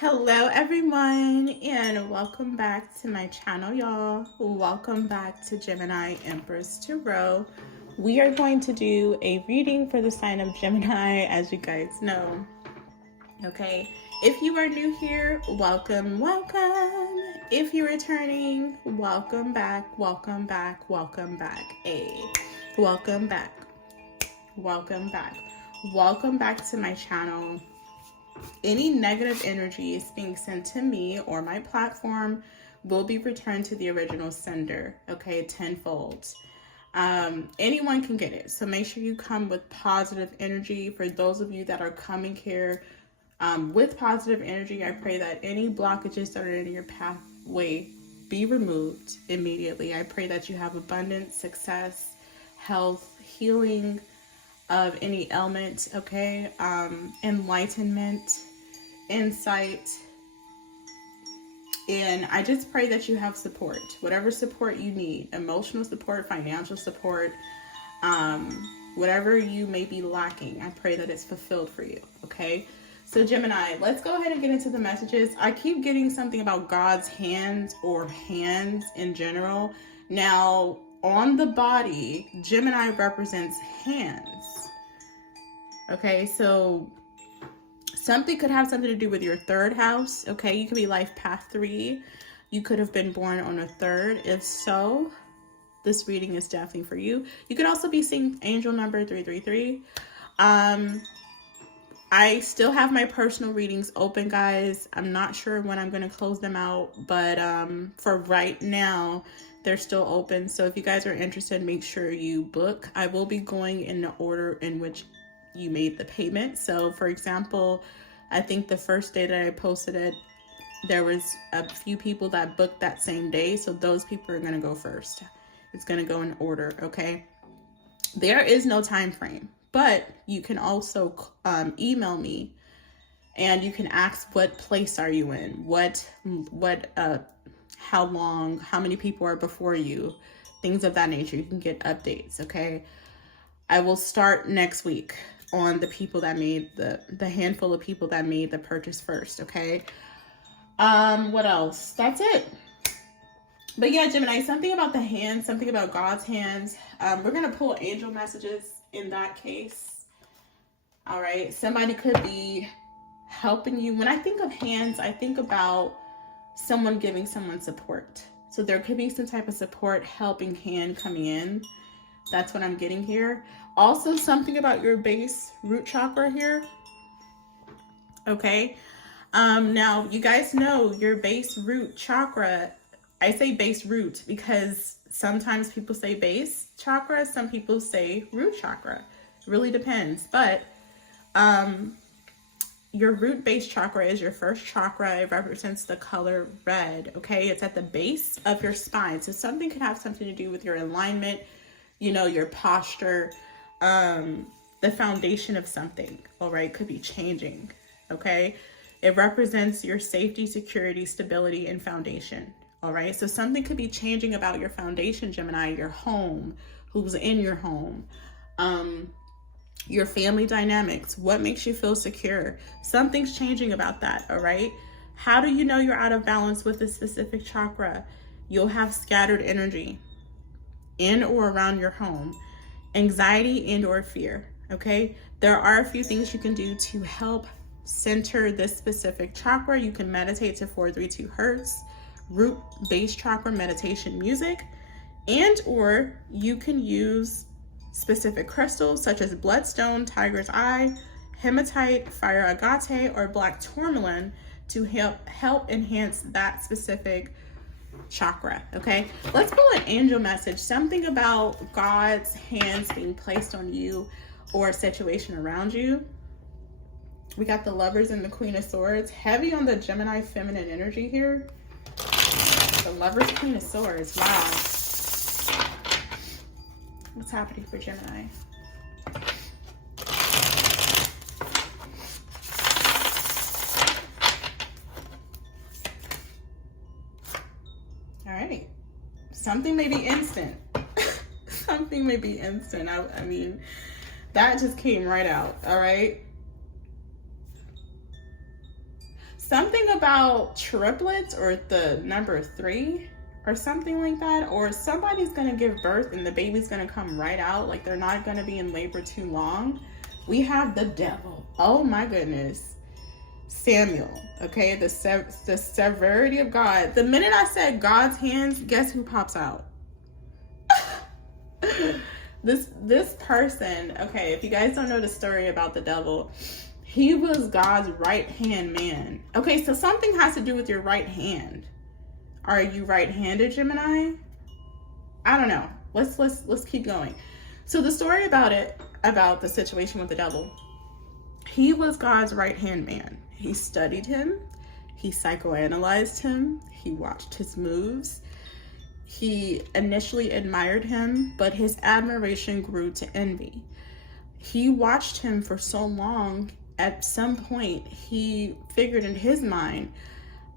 Hello everyone, and welcome back to my channel, y'all. Welcome back to Gemini Empress Tarot. We are going to do a reading for the sign of Gemini, as you guys know. Okay, if you are new here, welcome. If you're returning, welcome back. Welcome back welcome back to my channel. Any negative energies being sent to me or my platform will be returned to the original sender, okay, tenfold. Anyone can get it, so make sure you come with positive energy. For those of you that are coming here with positive energy, I pray that any blockages that are in your pathway be removed immediately. I pray that you have abundance, success, health, healing of any ailment, okay, enlightenment, insight, and I just pray that you have support, whatever support you need, emotional support, financial support, whatever you may be lacking, I pray that it's fulfilled for you, okay? So Gemini, let's go ahead and get into the messages. I keep getting something about God's hands or hands in general. Now, on the body, Gemini represents hands. Okay, so something could have something to do with your third house. Okay, you could be life path 3. You could have been born on a 3rd. If so, this reading is definitely for you. You could also be seeing angel number 333. I still have my personal readings open, guys. I'm not sure when I'm going to close them out, but for right now, they're still open. So if you guys are interested, make sure you book. I will be going in the order in which you made the payment. So for example, I think the first day that I posted it, there was a few people that booked that same day. So those people are going to go first. It's going to go in order. Okay. There is no time frame, but you can also email me and you can ask, what place are you in? How long, how many people are before you? Things of that nature. You can get updates. Okay. I will start next week on the people that made the handful of people that made the purchase first. Okay. What else? That's it. But yeah, Gemini, something about the hands, something about God's hands. We're going to pull angel messages in that case. All right. Somebody could be helping you. When I think of hands, I think about someone giving someone support. So there could be some type of support, helping hand coming in. That's what I'm getting here. Also, something about your base root chakra here. Okay. Now, you guys know your base root chakra. I say base root because sometimes people say base chakra. Some people say root chakra. It really depends. But your root base chakra is your first chakra. It represents the color red. Okay. It's at the base of your spine. So something could have something to do with your alignment, you know, your posture, the foundation of something, all right, could be changing, okay? It represents your safety, security, stability, and foundation, all right? So something could be changing about your foundation, Gemini, your home, who's in your home, your family dynamics, what makes you feel secure. Something's changing about that, all right? How do you know you're out of balance with a specific chakra? You'll have scattered energy in or around your home, anxiety and or fear, okay? There are a few things you can do to help center this specific chakra. You can meditate to 432 hertz, root base chakra meditation music, and or you can use specific crystals such as bloodstone, tiger's eye, hematite, fire agate, or black tourmaline to help enhance that specific chakra. Okay, let's pull an angel message, something about God's hands being placed on you or a situation around you. We got the Lovers and the Queen of Swords, heavy on the Gemini feminine energy here. The Lovers, Queen of Swords. Wow, what's happening for Gemini? All right, something may be instant. Something may be instant. I mean, that just came right out. All right. something about triplets or the number 3 or something like that, or somebody's gonna give birth and the baby's gonna come right out, like they're not gonna be in labor too long. We have the devil. Oh my goodness. Samuel. Okay, the severity of God. The minute I said God's hands, guess who pops out? This person, okay, if you guys don't know the story about the devil, he was God's right-hand man. Okay, so something has to do with your right hand. Are you right-handed, Gemini? I don't know. Let's keep going. So the story about the situation with the devil, he was God's right-hand man. He studied him. He psychoanalyzed him. He watched his moves. He initially admired him, but his admiration grew to envy. He watched him for so long, at some point, he figured in his mind,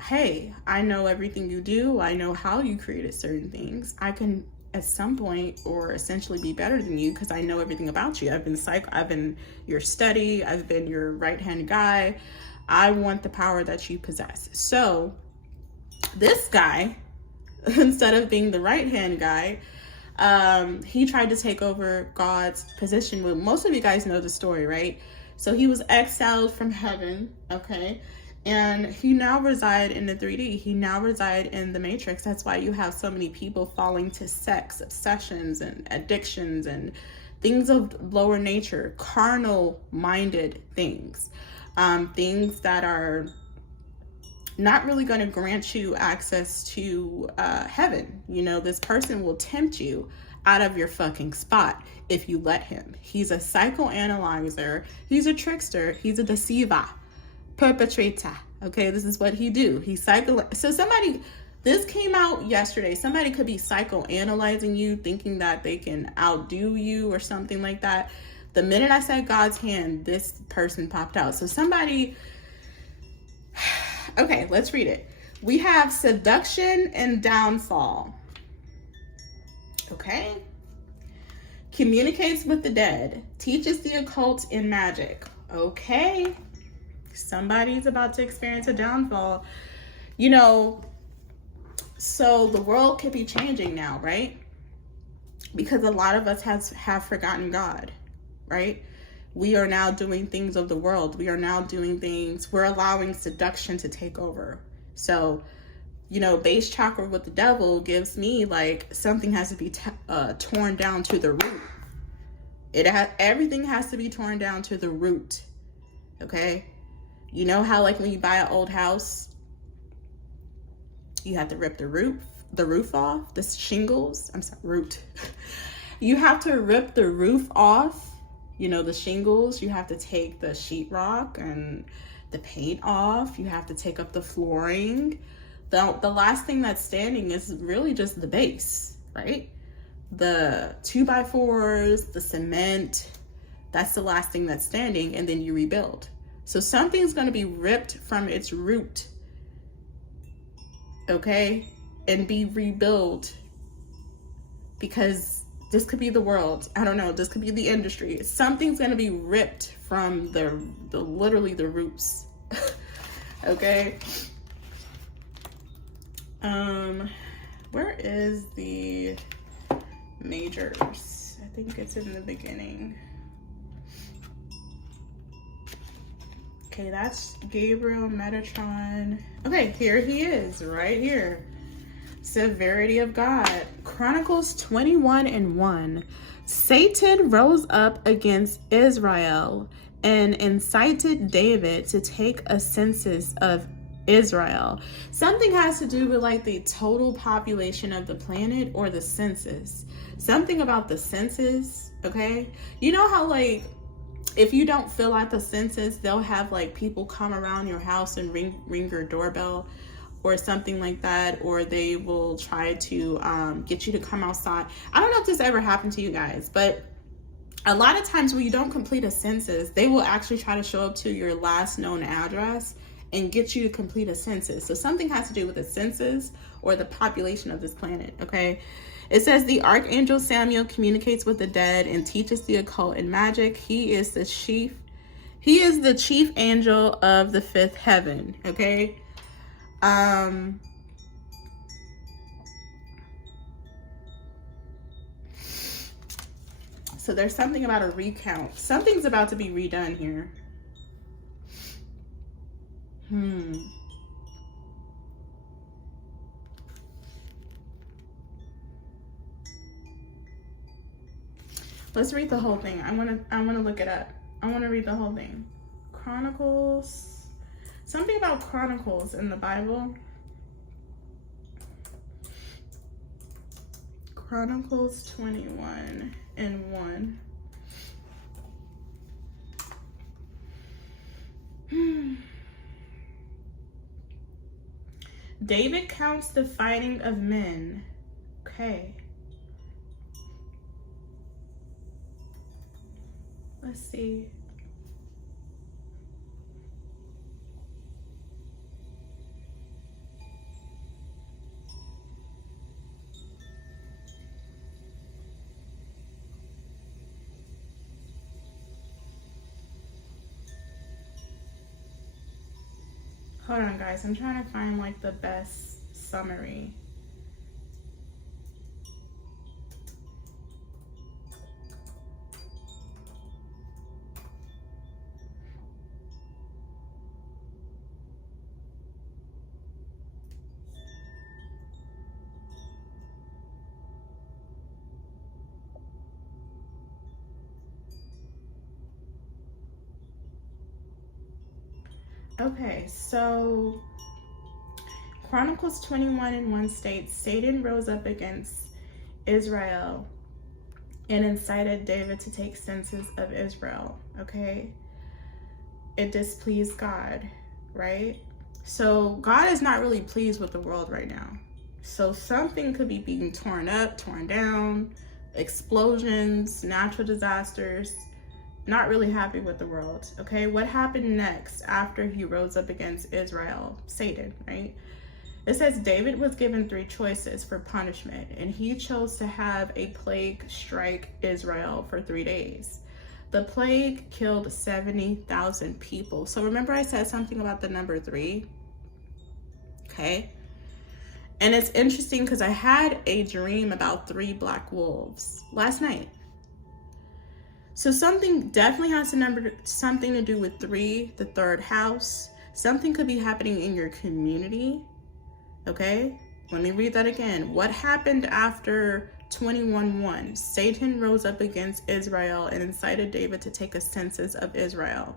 hey, I know everything you do. I know how you created certain things. I can, at some point, or essentially be better than you because I know everything about you. I've been your study. I've been your right-hand guy. I want the power that you possess. So this guy, instead of being the right-hand guy, he tried to take over God's position. Well, most of you guys know the story, right? So he was exiled from heaven, okay? And he now reside in the 3D. He now reside in the matrix. That's why you have so many people falling to sex, obsessions, and addictions, and things of lower nature, carnal-minded things. Things that are not really going to grant you access to heaven. You know, this person will tempt you out of your fucking spot if you let him. He's a psychoanalyzer. He's a trickster. He's a deceiver. Perpetrator. Okay, this is what he do. So somebody, this came out yesterday. Somebody could be psychoanalyzing you, thinking that they can outdo you or something like that. The minute I said God's hand, this person popped out. So somebody, okay, let's read it. We have seduction and downfall. Okay. Communicates with the dead. Teaches the occult and magic. Okay. Somebody's about to experience a downfall. You know, so the world could be changing now, right? Because a lot of us have forgotten God, right? We are now doing things of the world. We are now doing things, we're allowing seduction to take over. So, you know, base chakra with the devil gives me like something has to be torn down to the root. Everything has to be torn down to the root. Okay? You know how like when you buy an old house, you have to rip the roof off, the shingles. I'm sorry, root. You have to rip the roof off, you know, the shingles. You have to take the sheetrock and the paint off. You have to take up the flooring. The last thing that's standing is really just the base, right? The 2x4s, the cement, that's the last thing that's standing, and then you rebuild. So something's going to be ripped from its root, okay, and be rebuilt, because this could be the world. I don't know. This could be the industry. Something's going to be ripped from the literally the roots, okay. Where is the majors? I think it's in the beginning. Okay, that's Gabriel, Metatron. Okay, here he is, right here. Severity of God. Chronicles 21:1. Satan rose up against Israel and incited David to take a census of Israel. Something has to do with like the total population of the planet or the census. Something about the census, okay? You know how like if you don't fill out the census, they'll have like people come around your house and ring your doorbell or something like that, or they will try to get you to come outside. I don't know if this ever happened to you guys, but a lot of times when you don't complete a census, they will actually try to show up to your last known address and get you to complete a census. So something has to do with the census or the population of this planet, okay? It says the Archangel Samuel communicates with the dead and teaches the occult and magic. He is the chief He is the chief angel of the fifth heaven, okay? So there's something about a recount. Something's about to be redone here. Let's read the whole thing. I wanna look it up. I wanna read the whole thing. Chronicles. Something about Chronicles in the Bible. Chronicles 21:1. David counts the fighting of men. Okay. Let's see. Hold on, guys. I'm trying to find like the best summary. Okay, so Chronicles 21:1 states, Satan rose up against Israel and incited David to take census of Israel, okay? It displeased God, right? So God is not really pleased with the world right now. So something could be being torn up, torn down, explosions, natural disasters. Not really happy with the world, okay? What happened next after he rose up against Israel? Satan, right? It says David was given 3 choices for punishment, and he chose to have a plague strike Israel for 3 days. The plague killed 70,000 people. So remember I said something about the number 3? Okay. And it's interesting because I had a dream about 3 black wolves last night. So something definitely has something to do with 3, the 3rd house. Something could be happening in your community. Okay, let me read that again. What happened after 21:1? Satan rose up against Israel and incited David to take a census of Israel.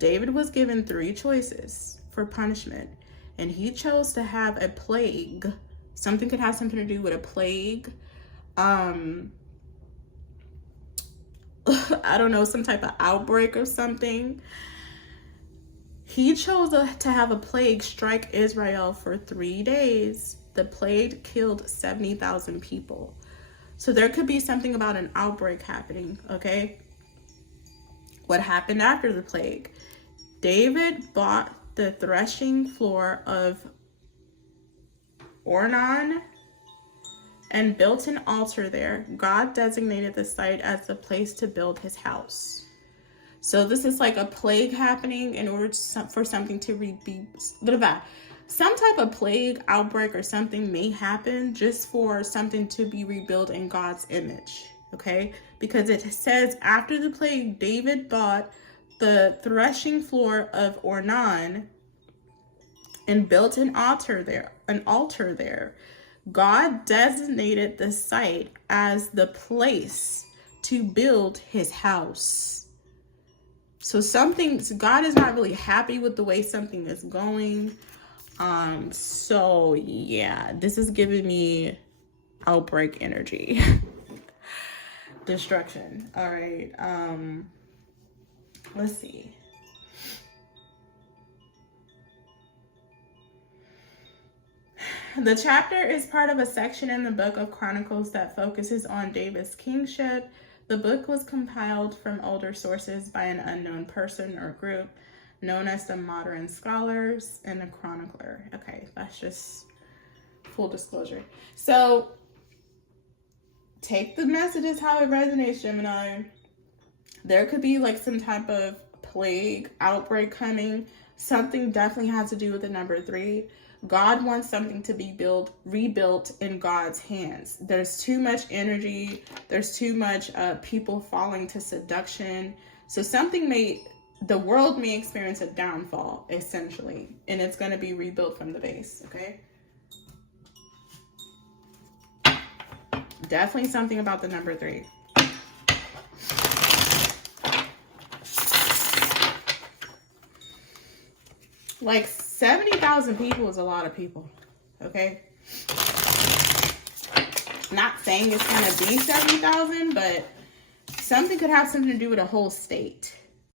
David was given 3 choices for punishment, and he chose to have a plague. Something could have something to do with a plague. I don't know, some type of outbreak or something. He chose to have a plague strike Israel for 3 days. The plague killed 70,000 people. So there could be something about an outbreak happening, okay? What happened after the plague? David bought the threshing floor of Ornan and built an altar there. God designated the site as the place to build his house. So this is like a plague happening in order for something to be some type of plague outbreak or something may happen just for something to be rebuilt in God's image, okay? Because it says after the plague, David bought the threshing floor of Ornan and built an altar there. God designated the site as the place to build his house. So God is not really happy with the way something is going. So yeah, this is giving me outbreak energy. Destruction. All right. Let's see. The chapter is part of a section in the book of Chronicles that focuses on David's kingship. The book was compiled from older sources by an unknown person or group known as the Modern Scholars and the Chronicler. Okay, that's just full disclosure. So take the messages how it resonates, Gemini. There could be like some type of plague outbreak coming. Something definitely has to do with the number 3. God wants something to be rebuilt in God's hands. There's too much energy. There's too much people falling to seduction. So the world may experience a downfall, essentially, and it's going to be rebuilt from the base, okay? Definitely something about the number 3. Like 70,000 people is a lot of people, okay? Not saying it's going to be 70,000, but something could have something to do with a whole state.